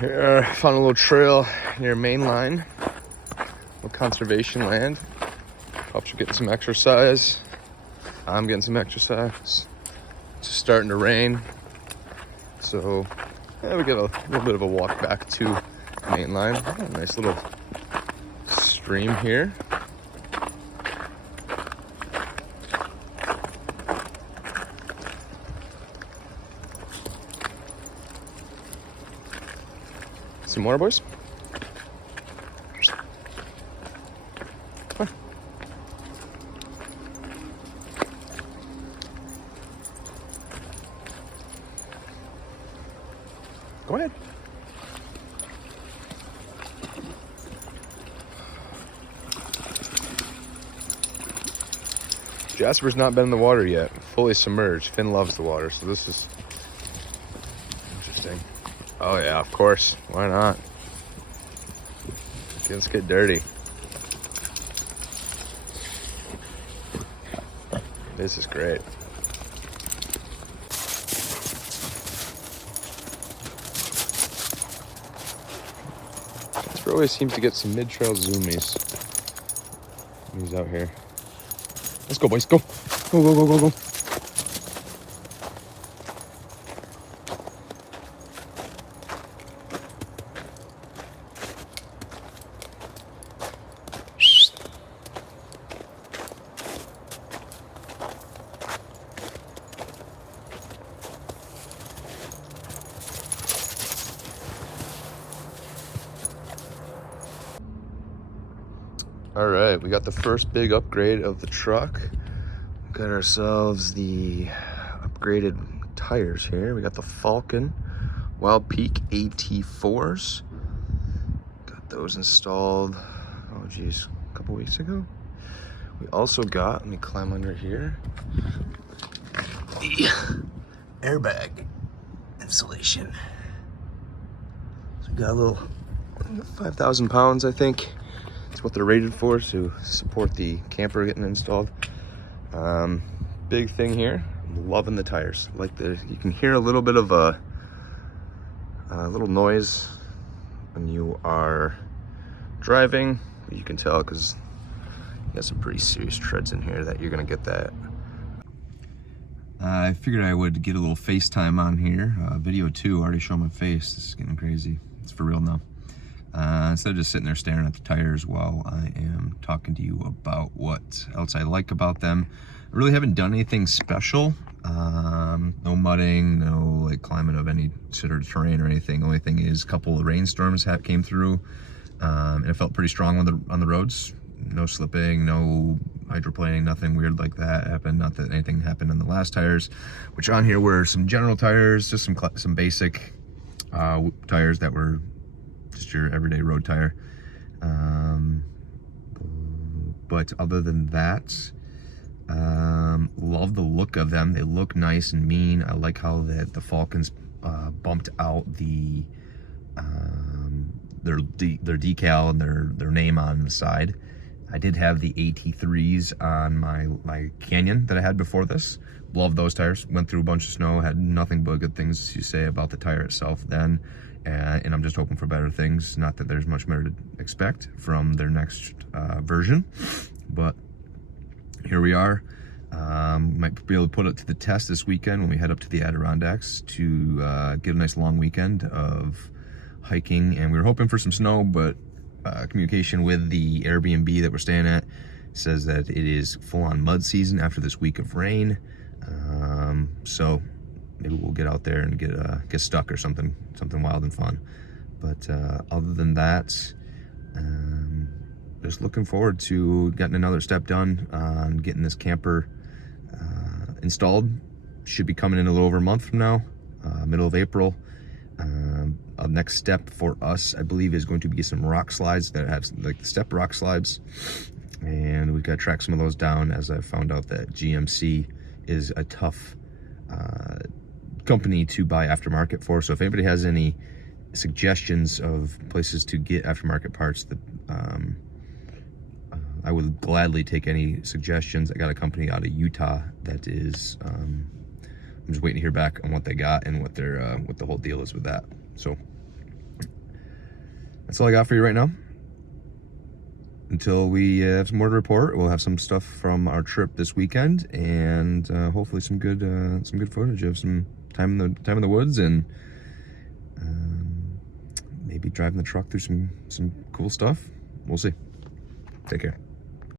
Here, found a little trail near Main Line, little conservation land. Pups are getting some exercise. I'm getting some exercise. It's just starting to rain, so yeah, we get a little bit of a walk back to Main Line. A nice little stream here. Some more, boys? Huh. Go ahead. Jasper's not been in the water yet, fully submerged. Finn loves the water, so this is interesting. Oh yeah, of course. Why not? Let's get dirty. This is great. Jasper always seems to get some mid-trail zoomies when he's out here. Let's go, boys. Go. Go, go, go, go, go. All right, we got the first big upgrade of the truck. Got ourselves the upgraded tires here. We got the Falken Wildpeak AT4s. Got those installed, oh geez, a couple weeks ago. We also got, let me climb under here, the airbag insulation. So we got a little 5,000 pounds, I think. That's what they're rated for, to support the camper getting installed. Big thing here, I'm loving the tires. Like you can hear a little bit of a little noise when you are driving. You can tell because you got some pretty serious treads in here that you're gonna get that. I figured I would get a little FaceTime on here. Video 2, already showing my face. This is getting crazy. It's for real now. Instead of just sitting there staring at the tires while I am talking to you about what else I like about them. I really haven't done anything special. No mudding, no like climbing of any sort of terrain or anything. The only thing is a couple of rainstorms came through, and it felt pretty strong on the roads. No slipping, no hydroplaning, nothing weird like that happened. Not that anything happened on the last tires, which on here were some general tires, just some basic tires that were just your everyday road tire. But other than that, love the look of them. They look nice and mean. I like how the Falkens bumped out their decal and their name on the side. I did have the AT3s on my Canyon that I had before this. Love those tires. Went through a bunch of snow, had nothing but good things to say about the tire itself then. And I'm just hoping for better things. Not that there's much more to expect from their next version, but here we are. Might be able to put it to the test this weekend when we head up to the Adirondacks to get a nice long weekend of hiking. And we were hoping for some snow, but communication with the Airbnb that we're staying at says that it is full-on mud season after this week of rain. So maybe we'll get out there and get stuck or something wild and fun. But other than that, just looking forward to getting another step done on getting this camper installed. Should be coming in a little over a month from now, middle of April. A next step for us, I believe, is going to be some rock slides that have like the step rock slides, and we've got to track some of those down, as I found out that GMC is a tough company to buy aftermarket for. So if anybody has any suggestions of places to get aftermarket parts, that I would gladly take any suggestions. I got a company out of Utah that is I'm just waiting to hear back on what they got and what their what the whole deal is with that. So that's all I got for you right now. Until we have some more to report, we'll have some stuff from our trip this weekend, and hopefully some good footage of some time in the woods, and maybe driving the truck through some cool stuff. We'll see. Take care.